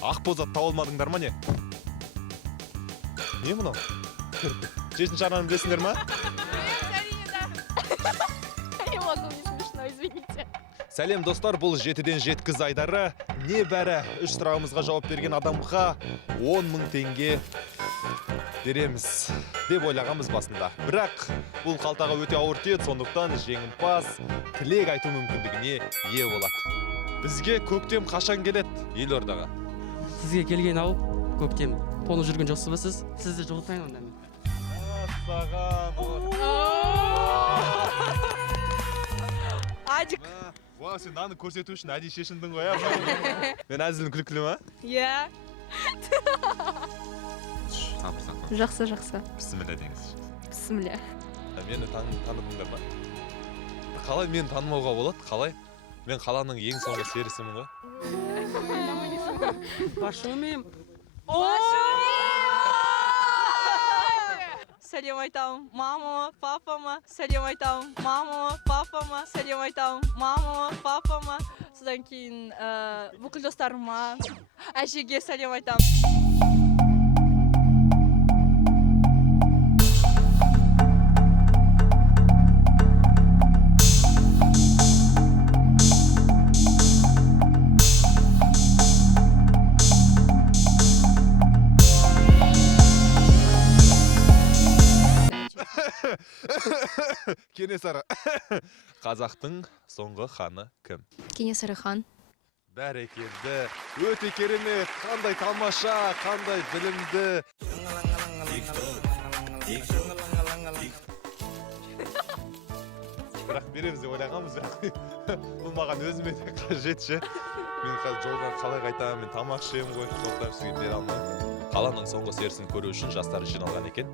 Ақбозат табылмадыңдар ма не? Не мынау? Жетінші арнаны білесіңдер ма? Не могу, не смешно, извините. Сәлем достар, бұл 7-ден 7 қыз айдары. Не бәрі 3 сұрағымызға жауап берген адамға 10 мың теңге береміз деп ойлағанбыз басында. Бірақ бұл қалтаға өте ауыр тиеді, сондықтан жеңімпаз тілек айту мүмкіндігіне ие болады. Бізге көктем қашан келеді Елордаға? Сізге келген ау, көктем. Тоны жүрген жоқсыз ба сіз? Сізді жолтайын онда мен. Адик. Вау, сен наны көрсету үшін әдейі шешіндің ғой, ә? Мен әзілім күлкілі ма? Я. Жақсы. Бісміллә деңіз. Бісміллә. Мені таныдыңдар ма? Қалай мені танымауға болады? Қалай? Мен қаланың ең соңғы серісімін ғой. Башымем. Сәлем айтамын мамама, папама, сәлем айтамын мамама, папама, сәлем айтамын мамама, папама. Содан кейін бүкіл достарыма, әжеге сәлем айтамын. Кенесары. Қазақтың соңғы ханы кім? Кенесары хан. Бәрекелді. Өте керемет. Қандай тамаша, қандай білімді. Бірақ береміз деп ойлағанбыз. Бұл маған өзіме де қажет ше. Мен қазір жолға қалай қайтамын, мен тамақ ішемін ғой. Сондықтан сізге бере алмаймын. Қаланың соңғы серісін көру үшін жастар жиналған екен.